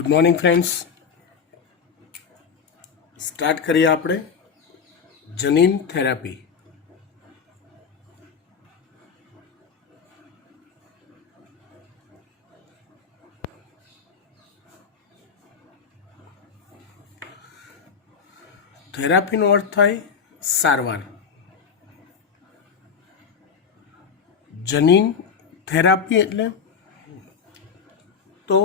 Good morning friends. Start करिए આપણે જનીન થેરાપી। થેરાપીનો અર્થ થાય સારવાર। જનીન થેરાપી એટલે તો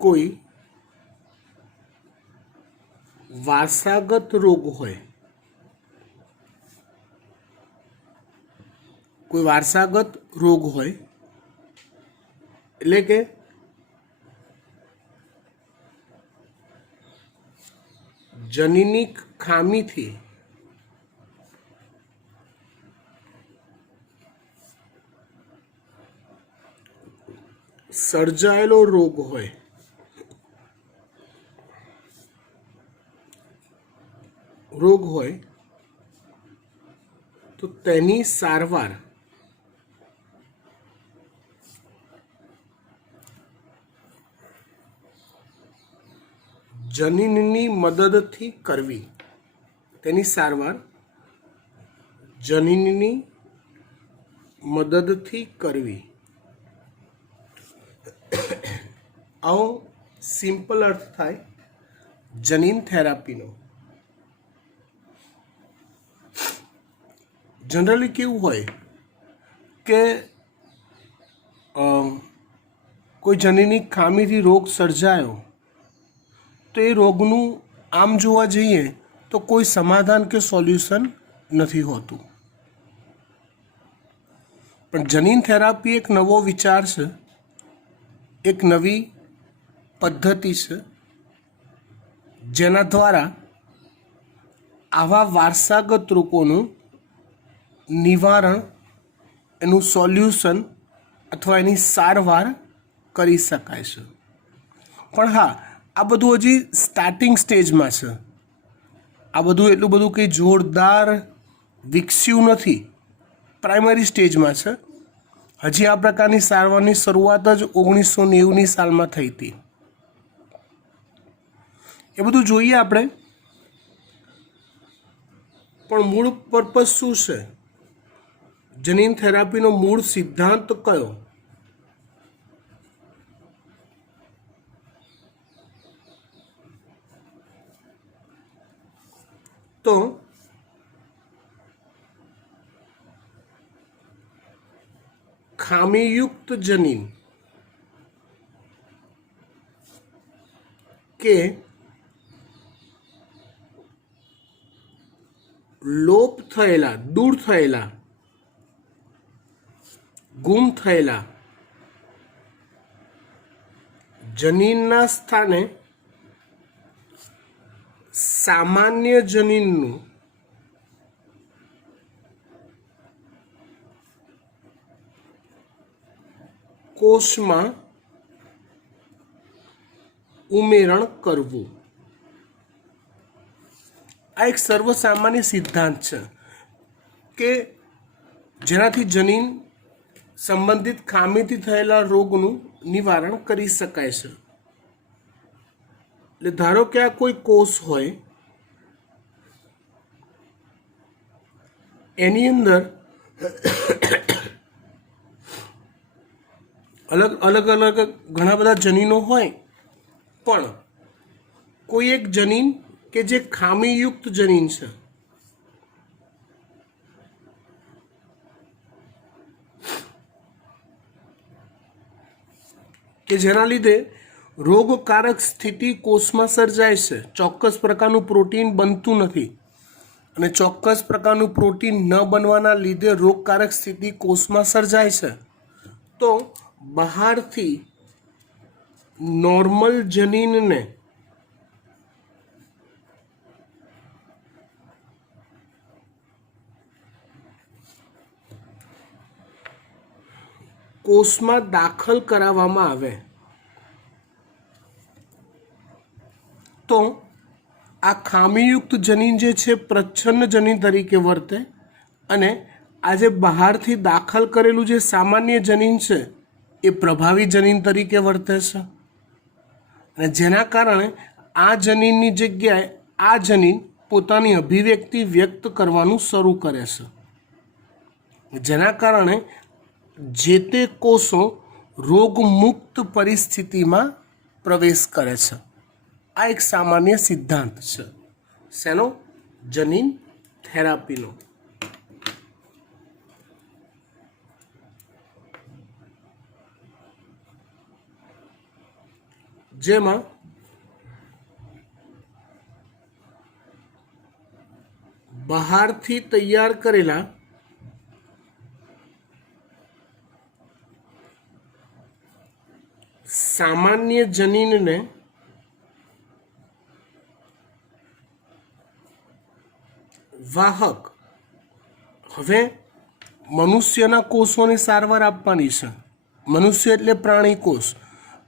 कोई वारसागत रोग होय, कोई वारसागत रोग होय એટલે કે જનીનિક ખામીથી સર્જાયેલો રોગ હોય, रोग होय तो तेनी सारवार जनीननी मददथी करवी। तेनी सारवार जनीननी मददथी करवी। आओ सिंपल अर्थ थाय जनीन थेरापीनो। जनरली केवुं होय के कोई जनीनिक खामीथी रोग सर्जायो तो ये रोगनुं आम जोवा जईए तो कोई समाधान के सोल्यूशन नहीं होतुं, पण जनीन थेरापी एक नवो विचार छे, एक नवी पद्धति छे जेना द्वारा आवा वारसागत रोगोनुं निवारण एनु सोल्यूशन अथवा एनी सारवार करी शकाय छे। पण हाँ, आ बधुं हजी स्टार्टिंग स्टेज में छे। आ बधुं एटलुं बधुं कंई जोरदार विकस्युं नथी, प्राइमरी स्टेज में छे। हजी आ प्रकारनी सारवारनी शरूआत ज 1990 साल में थई हती। ए बधुं जोईए आपणे, पण मूळ पर्पज शुं छे? जनीन थेरापी नो मूल सिद्धांत कयो? तो खामीयुक्त जनीन के लोप थयेला, दूर थयेला, गुम थयेला जनीनना स्थाने सामान्य जनीननुं कोषमां उमेरण करवुं। आ एक सर्वसामान्य सिद्धांत छे के जेनाथी जनीन संबंधित खामीथी थयेला रोगनुं निवारण करी शकाय छे। એટલે ધારો કે આ કોઈ કોષ હોય, એની અંદર अलग अलग अलग घણા બધા જનીનો હોય, પણ કોઈ એક જનીન કે જે ખામીયુક્ત જનીન છે, કે જેના લીધે રોગકારક સ્થિતિ કોષમાં સર્જાય છે। ચોક્કસ પ્રકારનું પ્રોટીન બનતું નથી અને ચોક્કસ પ્રકારનું પ્રોટીન ન બનવાના લીધે રોગકારક સ્થિતિ કોષમાં સર્જાય છે, તો બહારથી નોર્મલ જનીનને કોષમાં દાખલ કરાવવામાં આવે तो आ खामीयुक्त जनीन जे छे प्रच्छन्न जनीन तरीके वर्ते अने आ जे बहारथी दाखल करेलुं जे सामान्य जनीन छे એ પ્રભાવી જનીન તરીકે વર્તે છે અને જેના કારણે આ જનીનની જગ્યાએ આ જનીન પોતાની અભિવ્યક્તિ વ્યક્ત કરવાનું શરૂ કરે છે, જેના કારણે જે તે કોષો રોગમુક્ત પરિસ્થિતિમાં પ્રવેશ કરે છે. આ એક સામાન્ય સિદ્ધાંત છે. શેનો? જનીન થેરાપીનો. જેમાં બહારથી તૈયાર કરેલા સામાન્ય જનીનને વાહક, હવે મનુષ્યના કોષોને સારવાર આપવાની છે. મનુષ્ય એટલે પ્રાણી કોષ.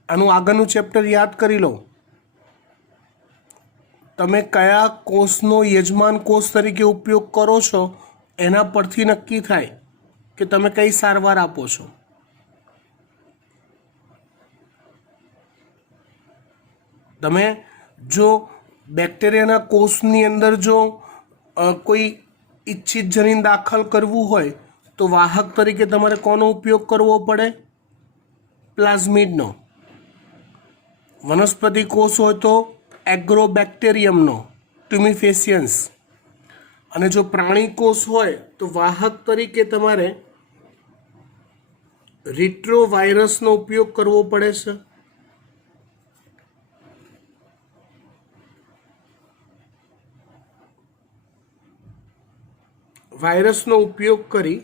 આનું આગળનું ચેપ્ટર યાદ કરી લો. તમે કયા કોષનો યજમાન કોષ તરીકે ઉપયોગ કરો છો એના પરથી નક્કી થાય કે તમે કઈ સારવાર આપો છો. તમે જો બેક્ટેરિયાના કોષની અંદર જો કોઈ ઈચ્છિત જનીન દાખલ કરવું હોય તો વાહક તરીકે તમારે કોનો ઉપયોગ કરવો પડે? પ્લાઝમિડનો. વનસ્પતિ કોષ હોય તો એગ્રોબેક્ટેરિયમનો, ટ્યુમિફેસિયન્સ. અને જો પ્રાણી કોષ હોય તો વાહક તરીકે તમારે રિટ્રોવાયરસનો ઉપયોગ કરવો પડે છે. વાયરસનો ઉપયોગ કરી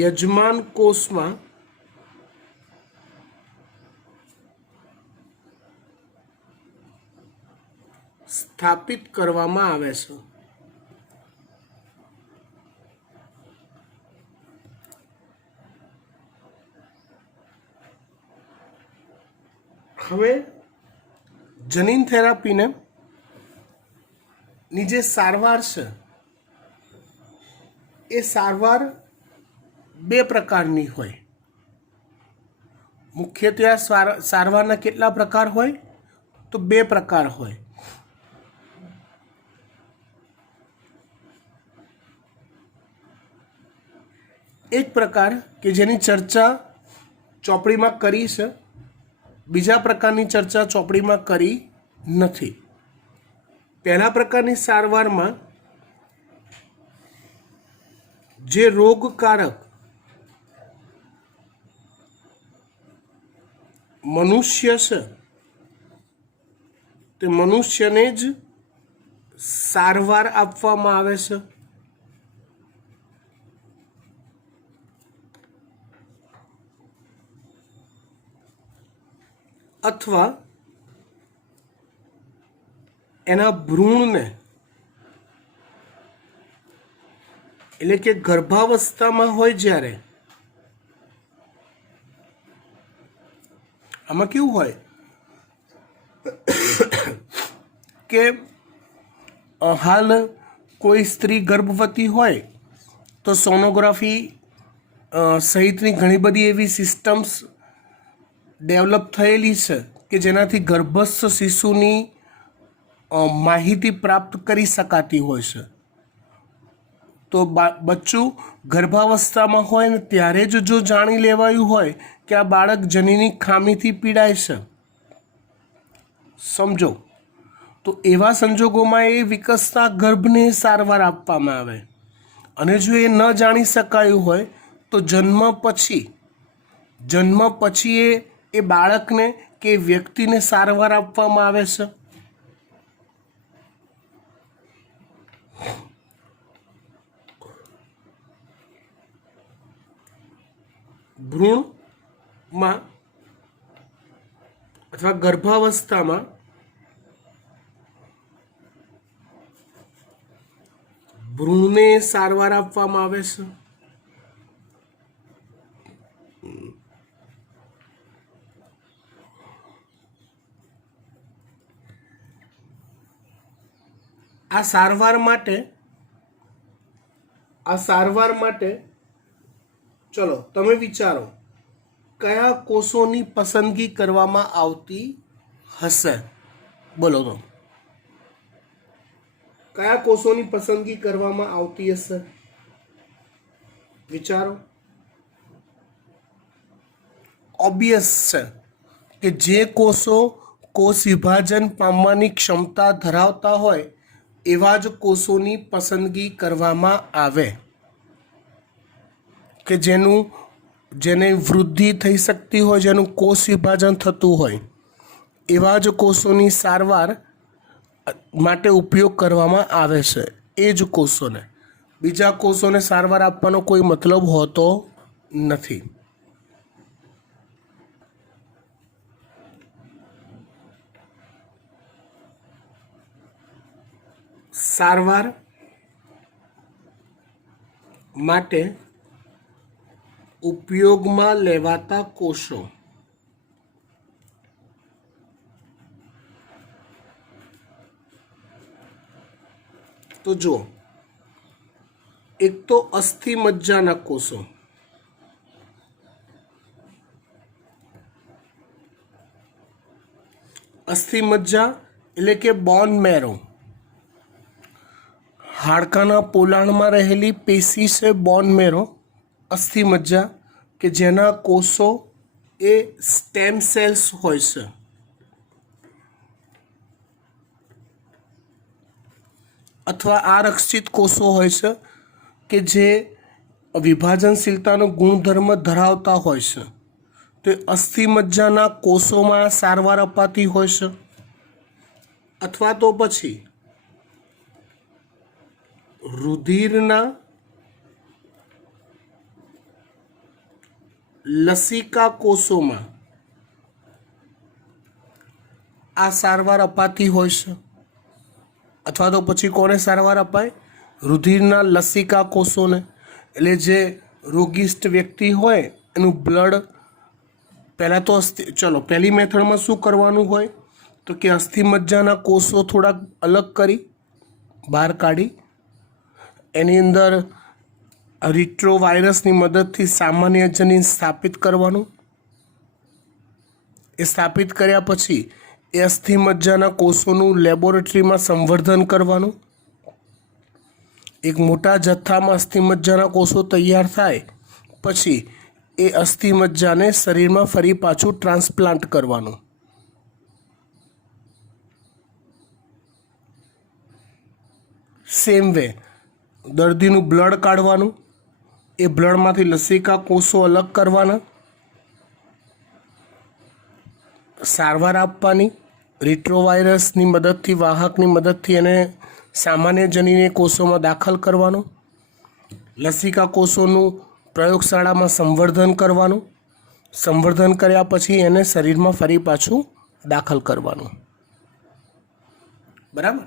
યજમાન કોષમાં સ્થાપિત કરવામાં આવે છે. હવે જનીન થેરાપીને ની જે સારવાર છે એ સારવાર બે પ્રકારની હોય. મુખ્યત્વે આ સારવારના કેટલા પ્રકાર હોય? તો બે પ્રકાર હોય. એક પ્રકાર કે જેની ચર્ચા ચોપડીમાં કરી છે, બીજા પ્રકારની ચર્ચા ચોપડીમાં કરી નથી. પહેલા પ્રકારની સારવારમાં જે રોગકારક મનુષ્ય છે તે મનુષ્યને જ સારવાર આપવામાં આવે છે. અથવા એના ભ્રૂણને, એટલે કે ગર્ભાવસ્થામાં હોય જ્યારે, આમાં કેવું હોય કે હાલ કોઈ સ્ત્રી ગર્ભવતી હોય તો સોનોગ્રાફી સહિતની ઘણી બધી એવી સિસ્ટમ્સ ડેવલપ થયેલી છે કે જેનાથી ગર્ભસ્થ શિશુની માહિતી પ્રાપ્ત કરી શકાતી હોય છે. તો બચ્ચું ગર્ભાવસ્થામાં હોય ને ત્યારે જ જો જાણી લેવાયું હોય કે આ બાળક જનીની ખામીથી પીડાય છે, સમજો, તો એવા સંજોગોમાં એ વિકસતા ગર્ભને સારવાર આપવામાં આવે. અને જો એ ન જાણી શકાયું હોય તો જન્મ પછી એ બાળકને કે વ્યક્તિને સારવાર આપવામાં આવે છે. ભ્રૂણમાં અથવા ગર્ભાવસ્થામાં ભ્રૂણને સારવાર આપવામાં આવે છે. આ સારવાર માટે ચલો તમે વિચારો કયા કોષોની પસંદગી કરવામાં આવતી હશે? બોલો તો કયા કોષોની પસંદગી કરવામાં આવતી હશે? વિચારો. ઓબ્વિયસ છે કે જે કોષો કોષ વિભાજન પામવાની ક્ષમતા ધરાવતા હોય એવા જ કોષોની પસંદગી કરવામાં આવે, કે જેને વૃદ્ધિ થઈ શકતી હોય, જેનું કોષ વિભાજન થતું હોય એવા જ કોષોની સારવાર માટે ઉપયોગ કરવામાં આવે છે. એ જ કોષોને, બીજા કોષોને સારવાર આપવાનો કોઈ મતલબ હોતો નથી. સારવાર માટે ઉપયોગમાં લેવાતા કોષો તો જુઓ, એક તો અસ્થિ મજ્જાના કોષો, અસ્થિ મજ્જા એટલે કે બોન મેરો, હાડકાના પોલાણમાં રહેલી પેશી છે બોન મેરો, અસ્થિ મજ્જા, કે જેના કોષો એ સ્ટેમ સેલ્સ હોય છે. અથવા આરક્ષિત કોષો હોય છે કે જે વિભાજનશીલતાનો ગુણધર્મ ધરાવતા હોય છે. તો અસ્થિ મજ્જાના કોષોમાં સારવાર અપાતી હોય છે. અથવા તો પછી રુધિરના લસિકા કોષોમાં આ સારવાર અપાતી હોય છે. અથવા તો પછી કોને સારવાર અપાય? રુધિરના લસિકા કોષોને. એટલે જે રોગિષ્ટ વ્યક્તિ હોય એનું બ્લડ પહેલાં તો ચલો પહેલી મેથડમાં શું કરવાનું હોય તો કે અસ્થિ મજ્જાના કોષો થોડાક અલગ કરી બહાર કાઢી એની અંદર રિટ્રોવાયરસની મદદથી સામાન્ય જનીન સ્થાપિત કરવાનું. એ સ્થાપિત કર્યા પછી એ અસ્થિ મજ્જાના કોષોનું લેબોરેટરીમાં સંવર્ધન કરવાનું. એક મોટા જથ્થામાં અસ્થિ મજ્જાના કોષો તૈયાર થાય પછી એ અસ્થિ મજ્જાને શરીરમાં ફરી પાછું ટ્રાન્સપ્લાન્ટ કરવાનું. સેમ વે દર્દીનું બ્લડ કાઢવાનું, એ બ્લડમાંથી લસિકા કોષો અલગ કરવાના, સારવાર આપવાની, રિટ્રોવાયરસની મદદથી, વાહકની મદદથી એને સામાન્ય જનીને કોષોમાં દાખલ કરવાનો, લસિકા કોષોનું પ્રયોગશાળામાં સંવર્ધન કરવાનું, સંવર્ધન કર્યા પછી એને શરીરમાં ફરી પાછું દાખલ કરવાનું. બરાબર.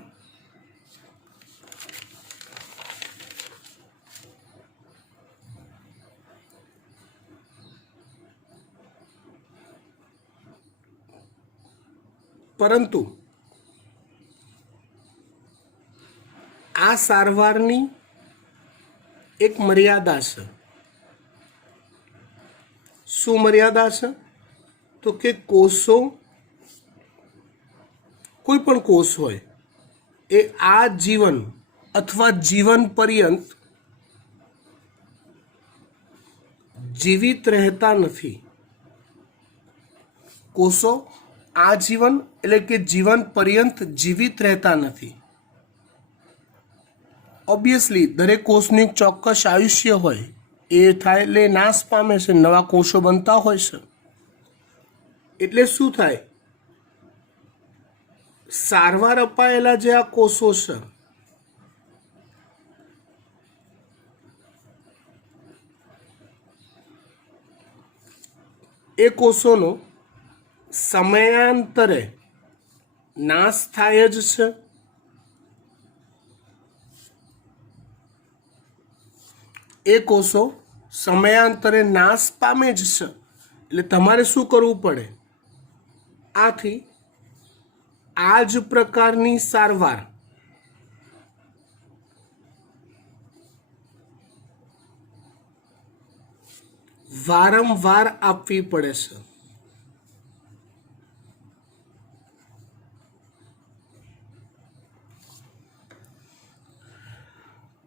પરંતુ આ સારવારની એક મર્યાદા છે. શું મર્યાદા છે? તો કે કોષો, કોઈ પણ કોષ હોય એ આ જીવન અથવા જીવન પર્યંત જીવિત રહેતા નથી. કોષો આજીવન એટલે કે જીવન પર્યંત જીવિત રહેતા નથી. ઓબ્વિયસલી દરેક કોષનું એક ચોક્કસ આયુષ્ય હોય, એ થાય એટલે નાશ પામે છે, નવા કોષો બનતા હોય છે. એટલે શું થાય? સારવાર અપાયેલા જે આ કોષો છે એ કોષોનો સમયાંતરે નાશ થાય જ છે. એ કોષો સમયાંતરે નાશ પામે જ છે. એટલે તમારે શું કરવું પડે? આથી આ જ પ્રકારની સારવાર વારંવાર આપવી પડે છે.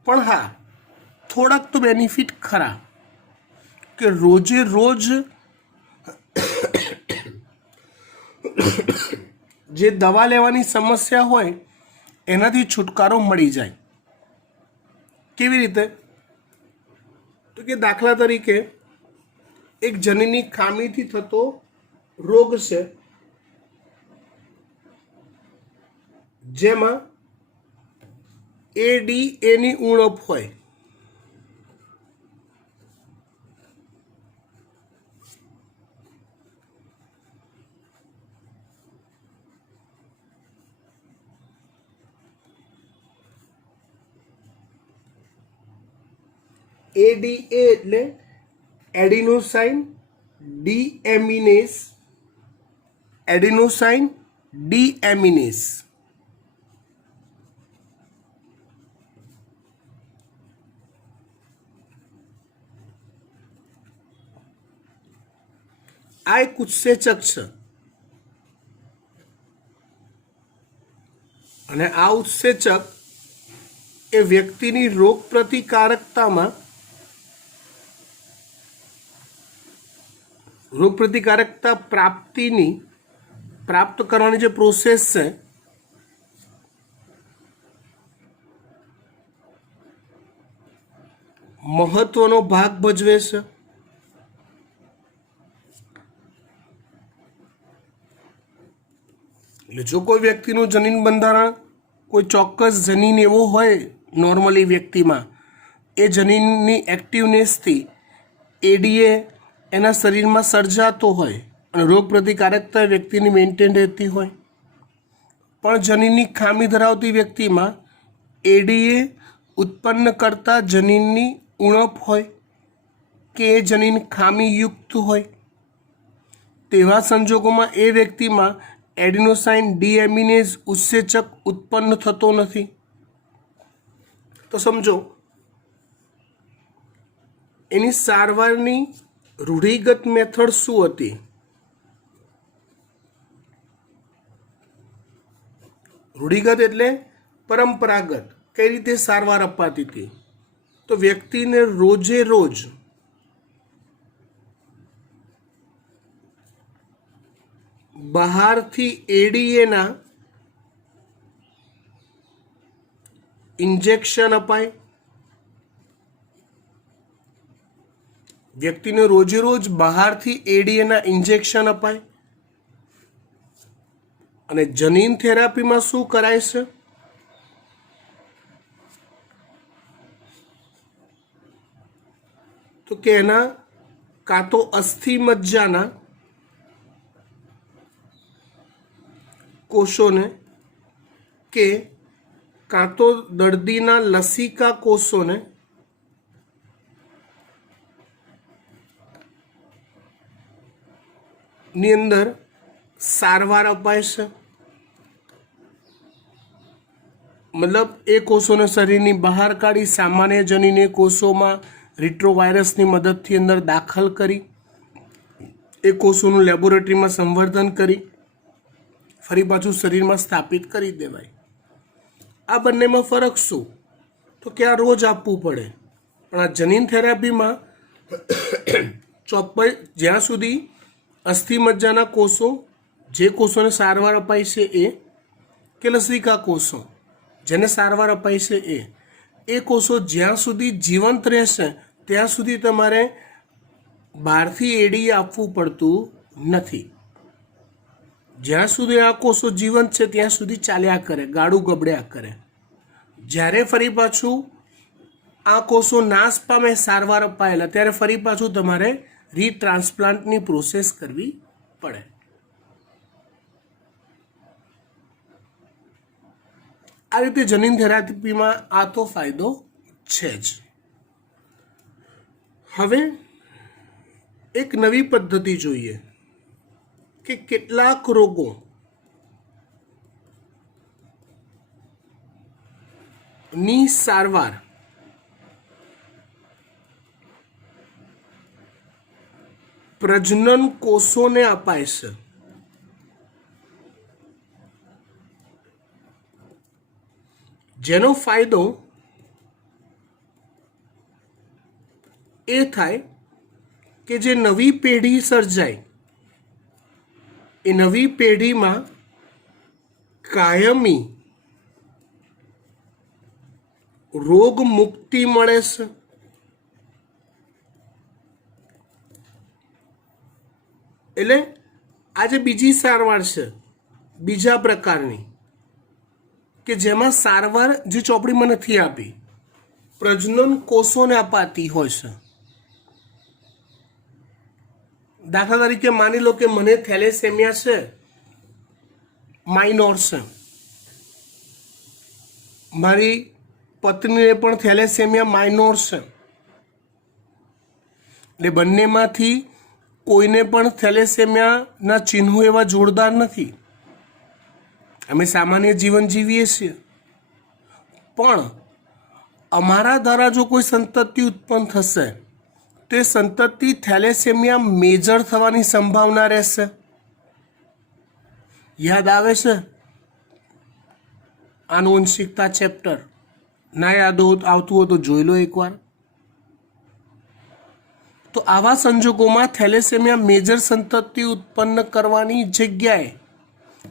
પણ હા, થોડાક તો બેનિફિટ ખરા કે રોજે રોજ જે દવા લેવાની સમસ્યા હોય એનાથી છુટકારો મળી જાય. કેવી રીતે? તો કે દાખલા તરીકે એક જનીનની ખામીથી થતો રોગ છે જેમાં ADAની ઉણપ હોય. ADA એટલે એડિનોસાઇન ડીએમિનેસ. એડિનોસાઇન ડીએમિનેસ. આ એક ઉત્સેચક છે અને આ ઉત્સેચક એ વ્યક્તિની રોગ પ્રતિકારકતા પ્રાપ્ત કરવાની જે પ્રોસેસ છે મહત્વનો ભાગ ભજવે છે. એટલે જો કોઈ વ્યક્તિનું જનીન બંધારણ કોઈ ચોક્કસ જનીન એવો હોય નોર્મલી વ્યક્તિમાં, એ જનીનની એક્ટિવનેસથી ADA એના શરીરમાં સર્જાતો હોય અને રોગ પ્રતિકારકતા વ્યક્તિની મેન્ટેન રહેતી હોય. પણ જનીનની ખામી ધરાવતી વ્યક્તિમાં ADA ઉત્પન્ન કરતા જનીનની ઉણપ હોય કે એ જનીન ખામીયુક્ત હોય. તેવા સંજોગોમાં એ વ્યક્તિમાં એડિનોસાઇન ડીએમિનેઝ ઉત્સેચક ઉત્પન્ન થતો નથી. તો સમજો એની સારવારની રૂઢિગત મેથડ શું હતી? રૂઢિગત એટલે પરંપરાગત. કઈ રીતે સારવાર અપાતી હતી? તો વ્યક્તિને રોજે રોજ બહારથી ADAના ઇન્જેક્શન અપાય. વ્યક્તિને રોજે રોજ બહારથી ADAના ઇન્જેક્શન અપાય. અને જનીન થેરાપીમાં શું કરાય છે? તો કે એના કાં તો અસ્થિ મજ્જાના કોષોને કે કાં તો દર્દીના લસિકા કોષોને ની અંદર સારવાર અપાય છે. મતલબ એ કોષોને શરીરની બહાર કાઢી સામાન્ય જનીને કોષોમાં રિટ્રોવાયરસની મદદથી અંદર દાખલ કરી એ કોષોનું લેબોરેટરીમાં સંવર્ધન કરી ફરી પાછું શરીરમાં સ્થાપિત કરી દેવાય. આ બંનેમાં ફરક શું? તો કે આ રોજ આપવું પડે. પણ આ જનીન થેરાપીમાં જ્યાં સુધી અસ્થિ મજ્જાના કોષો, જે કોષોને સારવાર અપાય છે એ, કે લસિકા કોષો જેને સારવાર અપાય છે એ કોષો જ્યાં સુધી જીવંત રહેશે ત્યાં સુધી તમારે બહારથી ADA આપવું પડતું નથી. જ્યાં સુધી આ કોષો જીવંત છે ત્યાં સુધી ચાલ્યા કરે, ગાડું ગબડ્યા કરે. જ્યારે ફરી પાછું આ કોષો નાશ પામે સારવાર અપાયેલા, ત્યારે ફરી પાછું તમારે રીટ્રાન્સપ્લાન્ટની પ્રોસેસ કરવી પડે. આ રીતે જનીન થેરાપીમાં આ તો ફાયદો છે જ. હવે એક નવી પદ્ધતિ જોઈએ કે કેટલાક રોગો ની સારવાર પ્રજનન કોષોને અપાય છે. જેનો ફાયદો એ થાય કે જે નવી પેઢી સર્જાય એ નવી પેઢીમાં કાયમી રોગ મુક્તિ મળે છે. એટલે આજે બીજી સારવાર છે બીજા પ્રકારની કે જેમાં સારવાર જે ચોપડીમાં નથી આપી પ્રજનન કોષોને અપાતી હોય છે. દાખલા તરીકે માની લો કે મને થેલેસેમિયા છે, માઇનોર છે, મારી પત્નીને પણ થેલેસેમિયા માઇનોર છે. એટલે બંનેમાંથી કોઈને પણ થેલેસેમિયાના ચિહ્નો એવા જોરદાર નથી. અમે સામાન્ય જીવન જીવીએ છીએ, પણ અમારા દ્વારા જો કોઈ સંતતિ ઉત્પન્ન થશે તો એ સંતતિ થેલેસેમિયા મેજર થવાની સંભાવના રહેશે. યાદ આવે છે આનુવંશિકતા ચેપ્ટર? ના યાદ આવતું હોય તો જોઈ લો એકવાર. તો આવા સંજોગોમાં થેલેસેમિયા મેજર સંતતિ ઉત્પન્ન કરવાની જગ્યાએ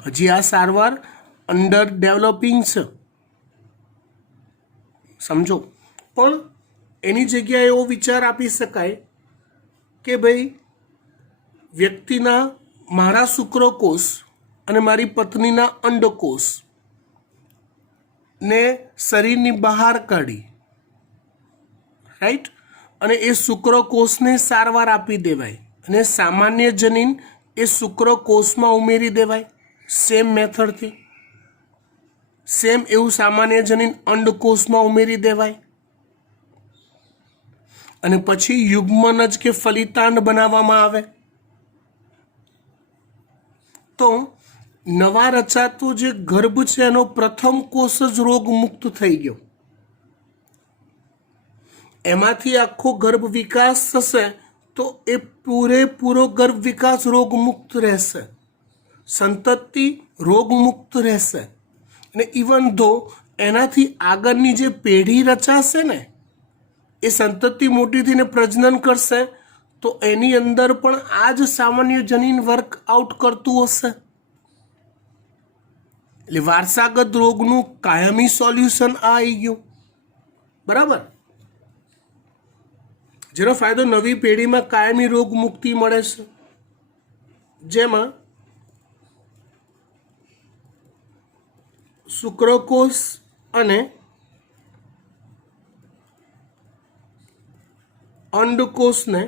હજી આ સારવાર અંડર ડેવલપિંગ છે, સમજો. પણ એની જગ્યાએ એવો વિચાર આપી શકાય કે ભાઈ વ્યક્તિના મારા શુક્રકોષ અને મારી પત્નીના અંડકોષ ને શરીરની બહાર કાઢી, રાઈટ, અને એ શુક્રકોષને સારવાર આપી દેવાય અને સામાન્ય જનીન એ શુક્રકોષમાં ઉમેરી દેવાય. સેમ મેથડથી સેમ એવું સામાન્ય જનીન અંડકોષમાં ઉમેરી દેવાય અને પછી યુગ્મનજ કે ફલિતાંડ બનાવવામાં આવે. તો નવા રચાતો જે ગર્ભ છે એનો પ્રથમ કોષ જ રોગ મુક્ત થઈ ગયો. એમાંથી આખો ગર્ભ વિકાસ થશે તો એ પૂરેપૂરો ગર્ભ વિકાસ રોગમુક્ત રહેશે, સંતતિ રોગમુક્ત રહેશે. અને ઇવન ધો એનાથી આગળની જે પેઢી રચાશે ને એ સંતતિ મોટી થઈને પ્રજનન કરશે તો એની અંદર પણ આ જ સામાન્ય જનીન વર્કઆઉટ કરતું હશે. એટલે વારસાગત રોગનું કાયમી સોલ્યુશન આ આવી ગયું, બરાબર. જેનો ફાયદો નવી પેઢીમાં કાયમી રોગ મુક્તિ મળે છે, જેમાં શુક્રકોષ અને અંડકોષને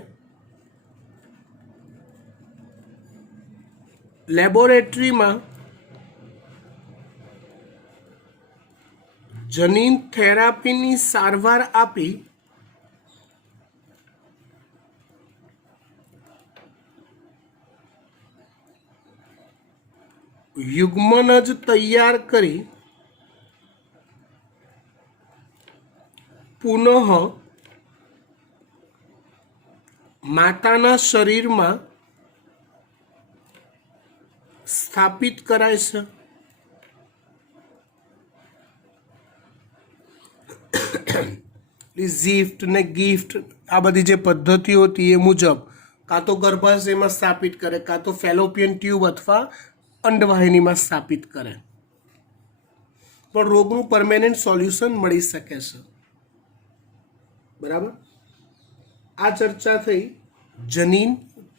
લેબોરેટરીમાં જનીન થેરાપીની સારવાર આપી યુગ્મનજ તૈયાર કરી પુનઃ માતાના શરીરમાં સ્થાપિત કરાય છે. ઝિફ્ટ ને ગિફ્ટ આ બધી જે પદ્ધતિઓ હતી એ મુજબ કાં તો ગર્ભાશયમાં સ્થાપિત કરે, કાં તો ફેલોપિયન ટ્યુબ અથવા અંડવાહિનીમાં સ્થાપિત કરે, પણ રોગનું પરમેનન્ટ સોલ્યુશન મળી શકે છે, બરાબર. આ ચર્ચા થઈ જનીન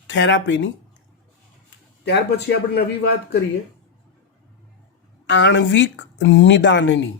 થેરાપીની. ત્યાર પછી આપણે નવી વાત કરીએ આણ્વિક નિદાનની.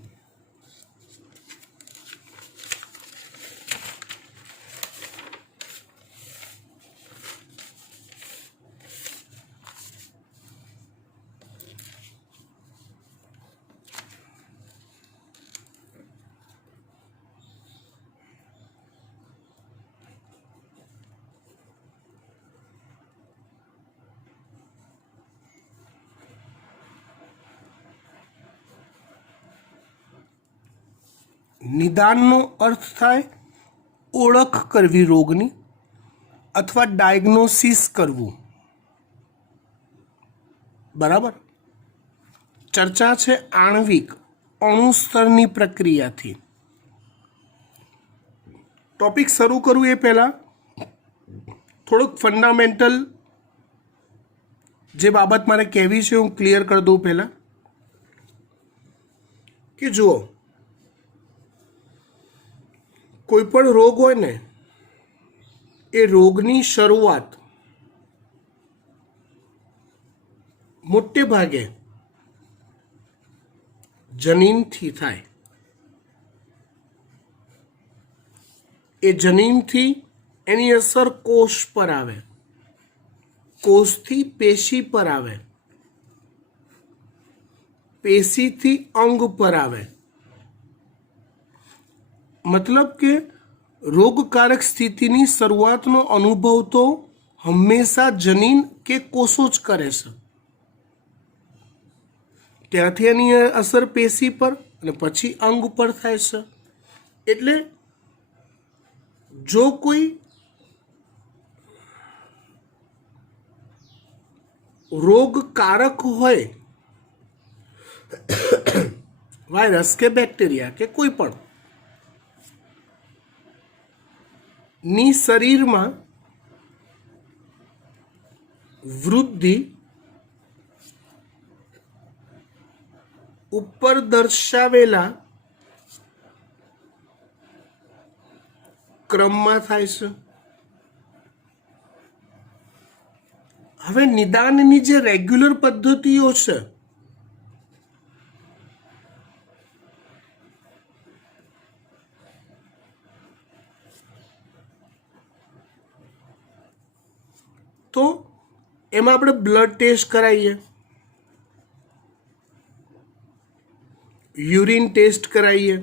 નિદાનનો અર્થ થાય ઓળખ કરવી રોગની अथवा डायग्नोसिस करवू। बराबर। चर्चा है आणविक अणुस्तरनी प्रक्रिया थी। टॉपिक शुरू करूँ ए पहला थोड़ुंक फंडामेंटल जे बाबत मारे कहेवी छे हूँ क्लियर कर दूँ पहला कि जुओ कोईपण रोग होय ने ए रोगनी शरूआत मोटे भागे जनीनथी थाय। ए जनीनथी एनी असर कोष पर आवे, कोषथी पेशी पर आवे, पेशीथी अंग पर आवे। मतलब के रोगकारक स्थितिनी शरूआतनो अनुभव तो हमेशा जनीन के कोषो ज करे छे। त्याथी एनी असर पेशी पर अने पछी अंग पर थाय छे। एटले जो कोई रोगकारक होय, वायरस के बैक्टेरिया के कोई पण नी शरीर में वृद्धि ऊपर दर्शावेला क्रम में थाय छे। हवे निदाननी जे रेग्युलर पद्धतिओ छे तो एमां आपणे ब्लड टेस्ट कराईए, यूरिन टेस्ट कराईए,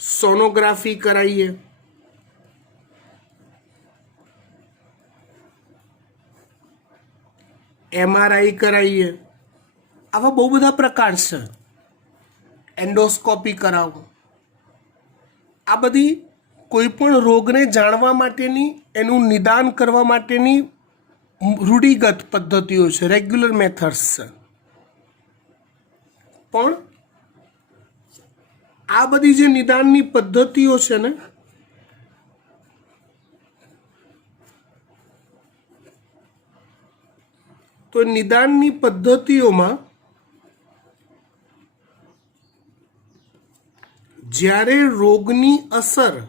सोनोग्राफी कराईए, एमआरआई कराईए। आवा बहु बधा प्रकार छे। एंडोस्कोपी करावो। आ बधी कोईपण रोगने जाणवा माटेनी एनुं निदान करवा माटेनी रूढ़िगत पद्धतिओ छे, रेग्युलर मेथड्स छे। पण आ बधी जे निदाननी पद्धतिओ छे ने तो निदाननी पद्धतिओमां ज्यारे रोगनी असर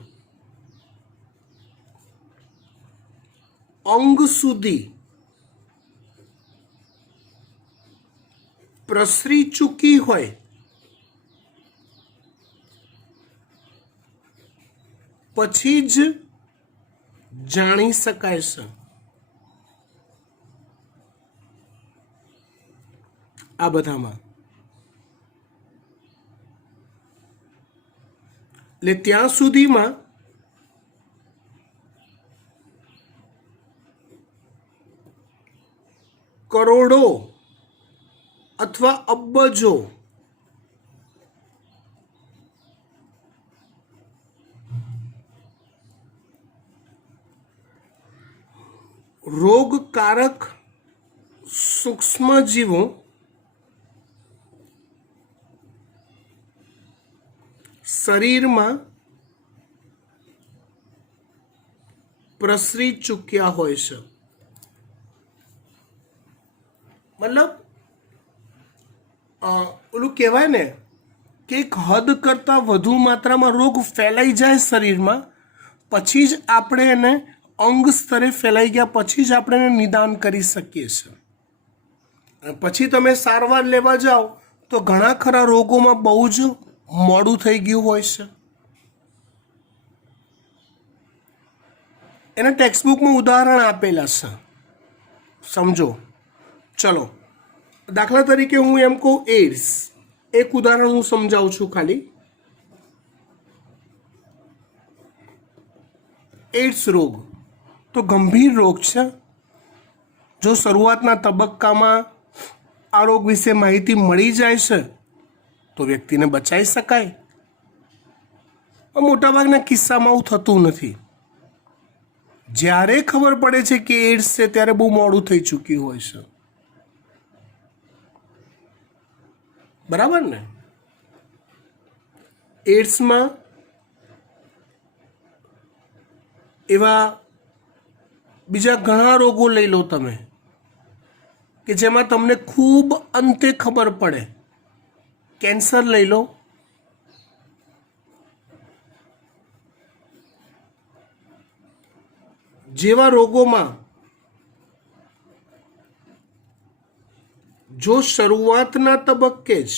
अंग सुधी प्रसरी चूकी होय पछी ज जाणी शकाय छे। आ बधामां એટલે ત્યાં સુધીમાં કરોડો अथवा अबजो रोगकारक सूक्ष्मजीवों शरीर में प्रसरी चूक्या होय छे। मतलब ओलू कहेवाय ने कि एक हद करता वधु मात्रा में रोग फैलाई जाए शरीर में पछी ज आपणे एने अंग स्तरे फैलाई गया पछी ज आपणे एने निदान करी सकीए छे। पछी तमे सारवार लेवा जाओ तो घणा खरा रोगों में बहु ज मोडुं थई गयुं होय छे। एना टेक्स्टबुक में उदाहरण आपेला छे, समझो। चलो दाखला तरीके हूँ एम कहूँ एड्स, एक उदाहरण हूँ समझाऊँ छूँ खाली। एड्स रोग तो गंभीर रोग छे। जो शरूआतना तबक्कामां आ रोग विશે माहिती मळी जाय छे तो व्यक्तिने बचाई शकाय। પણ મોટાભાગના કિસ્સામાં આવું થતું નથી. જ્યારે ખબર પડે છે કે એડ્સ છે ત્યારે બહુ મોડું થઈ ચૂક્યું હોય છે. બરાબર ને? એડ્સમાં એવા બીજા ઘણા રોગો લઈ લો તમે કે જેમાં તમને ખૂબ અંતે ખબર પડે. કેન્સર લઈ લો, જેવા રોગોમાં જો શરૂઆતના તબક્કે જ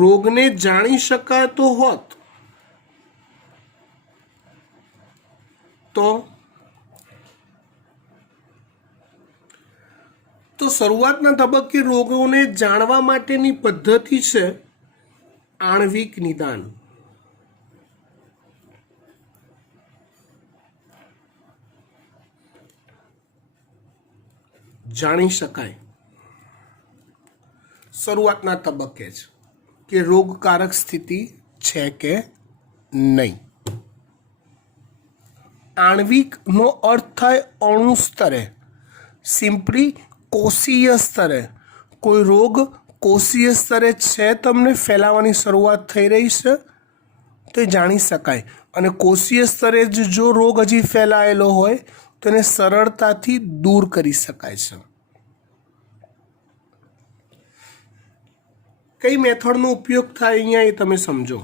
રોગને જાણી શકાતો હોત તો શરૂઆતના તબક્કે રોગોને જાણવા માટેની પદ્ધતિ છે આણ્વિક નિદાન. જાણી શકાય શરૂઆતના તબક્કે જ કે રોગકારક સ્થિતિ છે કે નહીં. આણ્વિકનો અર્થ થાય અણુ સ્તરે, સિમ્પલી કોષીય સ્તરે. કોઈ રોગ કોષીય સ્તરે છે, તમને ફેલાવાની શરૂઆત થઈ રહી છે તો એ જાણી શકાય. અને કોષીય સ્તરે જ જો રોગ હજી ફેલાયેલો હોય તો એને સરળતાથી દૂર કરી શકાય છે. કઈ મેથડનો ઉપયોગ થાય અહીંયા એ તમે સમજો.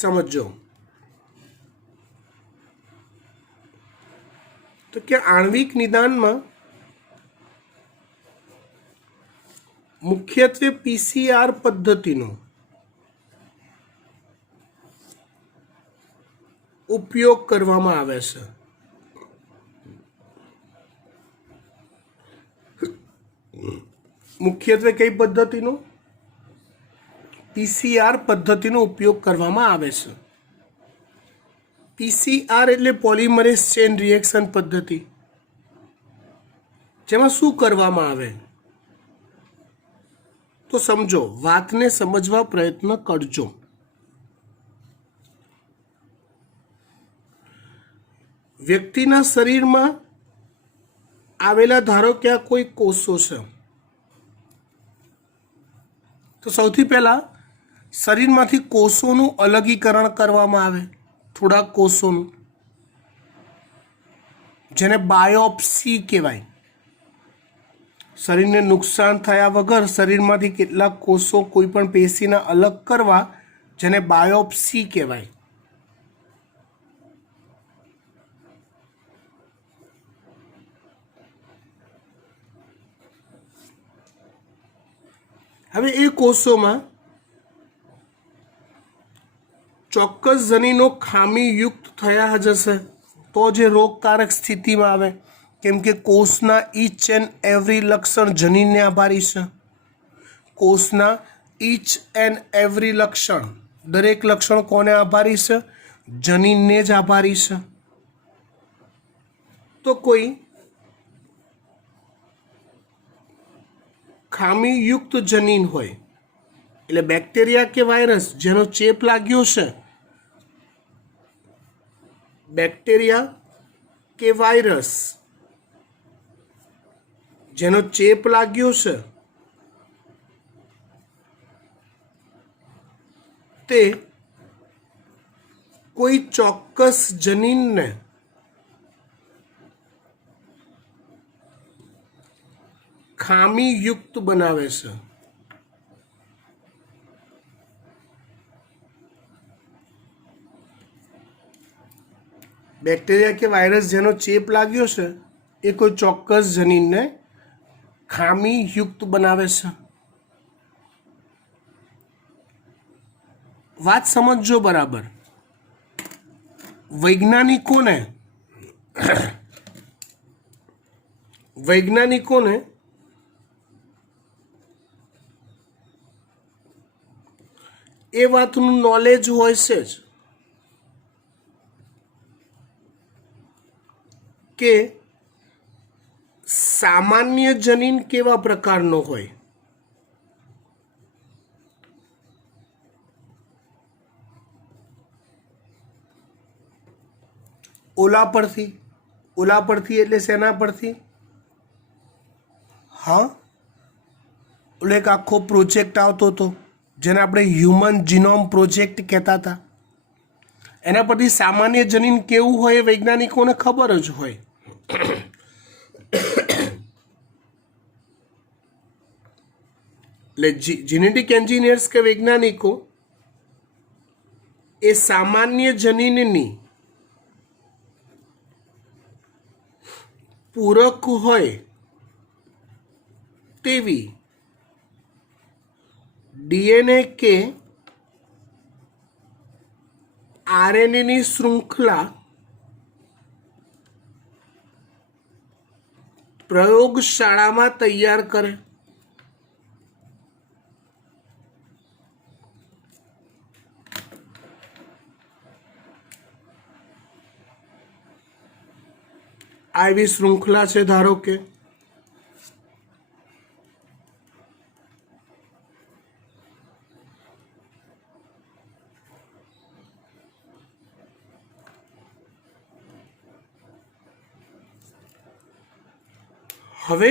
સમજો તો કે આણ્વિક નિદાનમાં મુખ્યત્વે પીસીઆર પદ્ધતિનો ઉપયોગ કરવામાં આવે છે. મુખ્યત્વે કઈ પદ્ધતિનો? પીસીઆર પદ્ધતિનો ઉપયોગ કરવામાં આવે છે. પીસીઆર એટલે પોલિમરેઝ ચેન રિએક્શન પદ્ધતિ. જેમાં શું કરવામાં આવે તો સમજો, વાતને સમજવા પ્રયત્ન કરજો. વ્યક્તિના શરીરમાં આવેલા ધારો કે આ કોઈ કોષો છે તો સૌથી પહેલા શરીરમાંથી કોષોનું અલગીકરણ કરવામાં આવે, થોડાક કોષોનું, જેને બાયોપ્સી કહેવાય. શરીરને નુકસાન થયા વગર શરીરમાંથી કેટલાક કોષો કોઈ પણ પેશીના અલગ કરવા, જેને બાયોપ્સી કહેવાય. હવે એ કોષોમાં ચોક્કસ જનીનો ખામીયુક્ત થયા જશે તો જે રોગકારક સ્થિતિમાં આવે. કેમ કે કોષના ઈચ એન્ડ એવરી લક્ષણ જનીનને આભારી છે. કોષના ઈચ એન્ડ એવરી લક્ષણ, દરેક લક્ષણ કોને આભારી છે? જનીનને જ આભારી છે. તો કોઈ ખામીયુક્ત જનીન હોય એટલે બેક્ટેરિયા કે વાયરસ જેનો ચેપ લાગ્યો છે, બેક્ટેરિયા કે વાયરસ જેનો ચેપ લાગ્યો છે તે કોઈ ચોક્કસ જનીનને ખામીયુક્ત બનાવે છે. બેક્ટેરિયા કે વાયરસ જેનો ચેપ લાગ્યો છે એ કોઈ ચોક્કસ જનીનને ખામીયુક્ત બનાવે છે. વાત સમજજો બરાબર. વૈજ્ઞાનિકોને એ વાતનું નોલેજ હોય છે જ કે સામાન્ય જનીન કેવા પ્રકારનો હોય. ઓલા પરથી એટલે શેના પરથી? હા, ઓલો એક આખો પ્રોજેક્ટ આવતો હતો જેને આપણે હ્યુમન જીનોમ પ્રોજેક્ટ કહેતા હતા. એના પરથી સામાન્ય જનીન કેવું હોય એ વૈજ્ઞાનિકોને ખબર જ હોય. એટલે જીનેટિક એન્જિનિયર્સ કે વૈજ્ઞાનિકો એ સામાન્ય જનીનની પૂરક હોય તેવી ડીએનએ કે આરએનએની શૃંખલા પ્રયોગશાળામાં તૈયાર કરે. આ એવી શૃંખલા છે, ધારો કે હવે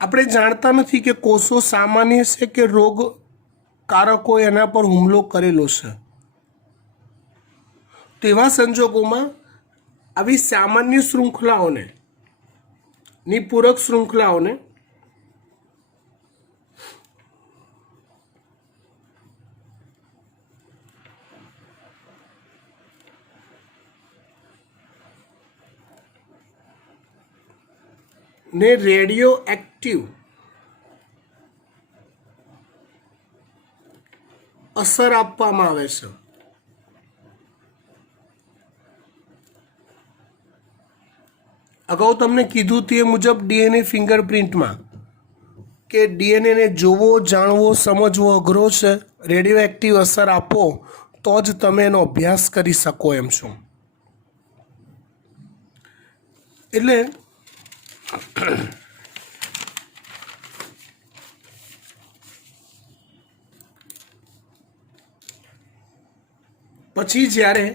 આપણે જાણતા નથી કે કોષો સામાન્ય છે કે રોગકારકો એના પર હુમલો કરેલો છે. તેવા સંજોગોમાં આવી સામાન્ય શૃંખલાઓને ની પૂરક શૃંખલાઓને રેડિયો એક્ટિવ અસર આપવામાં આવે છે. અગાઉ તમને કીધું તે મુજબ ડીએનએ ફિંગરપ્રિન્ટમાં કે ડીએનએને જોવો, જાણવો, સમજવો અઘરો છે. રેડિયો એક્ટિવ અસર આપો તો જ તમે એનો અભ્યાસ કરી શકો એમ છો. એટલે પછી જ્યારે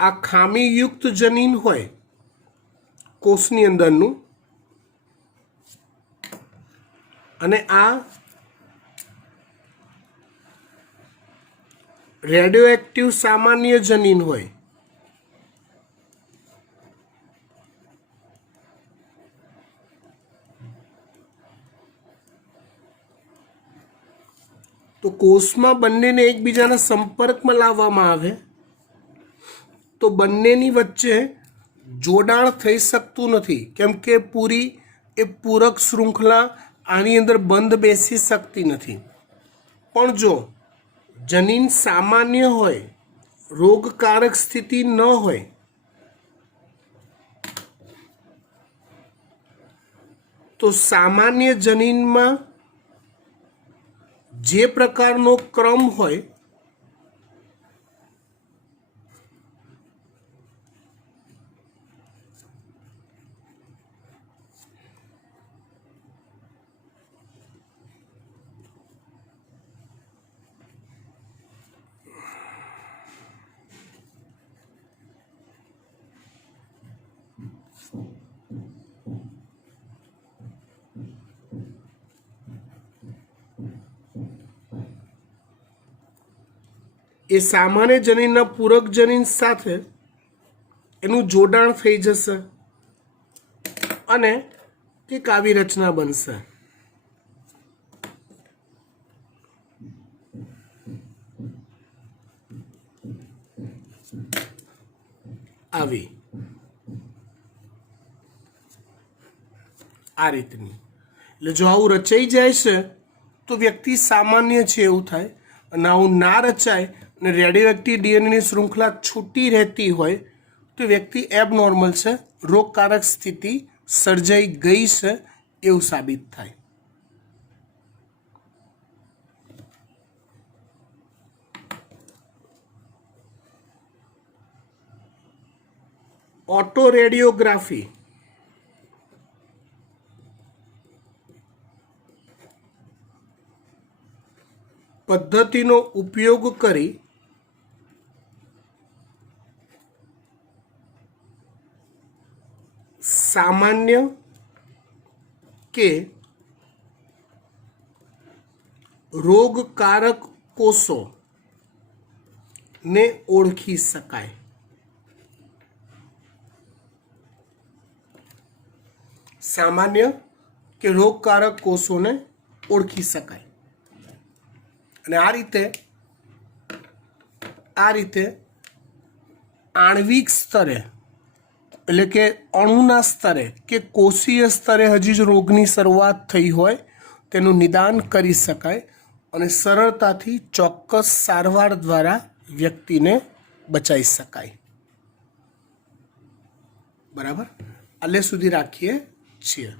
આ ખામીયુક્ત જનીન હોય કોષની અંદરનું અને આ રેડિયો એક્ટિવ સામાન્ય જનીન હોય તો કોષમાં બંનેને એકબીજાના સંપર્કમાં લાવવામાં આવે તો બંનેની વચ્ચે જોડાણ થઈ શકતું નથી, કેમ કે પૂરી એ પૂરક શૃંખલા આની અંદર બંધ બેસી શકતી નથી. પણ જો જનીન સામાન્ય હોય, રોગકારક સ્થિતિ ન હોય તો સામાન્ય જનીનમાં જે પ્રકારનો ક્રમ હોય એ સામાન્ય જનીનના પૂરક જનીન સાથે એનું જોડાણ થઈ જશે અને કંઈક આવી રચના બનશે. આવી આ રીતની. એટલે જો આવું રચાઈ જાય છે તો વ્યક્તિ સામાન્ય છે એવું થાય, અને આવું ના રચાય અને રેડિયો એક્ટિવ ડીએનએની શૃંખલા છૂટી રહેતી હોય તો વ્યક્તિ એબનોર્મલ છે, રોગકારક સ્થિતિ સર્જાઈ ગઈ છે એવું સાબિત થાય. ઓટો રેડિયોગ્રાફી પદ્ધતિનો ઉપયોગ કરી સામાન્ય કે રોગકારક કોષો ને ઓળખી શકાય. સામાન્ય કે રોગકારક કોષોને ઓળખી શકાય. અને આ રીતે આણ્વિક સ્તરે એટલે કે અણુના સ્તરે કે કોષીય સ્તરે હજી જ રોગની શરૂઆત થઈ હોય તેનું નિદાન કરી શકાય અને સરળતાથી ચોક્કસ સારવાર દ્વારા વ્યક્તિને બચાવી શકાય. બરાબર, આટલે સુધી રાખીએ છીએ.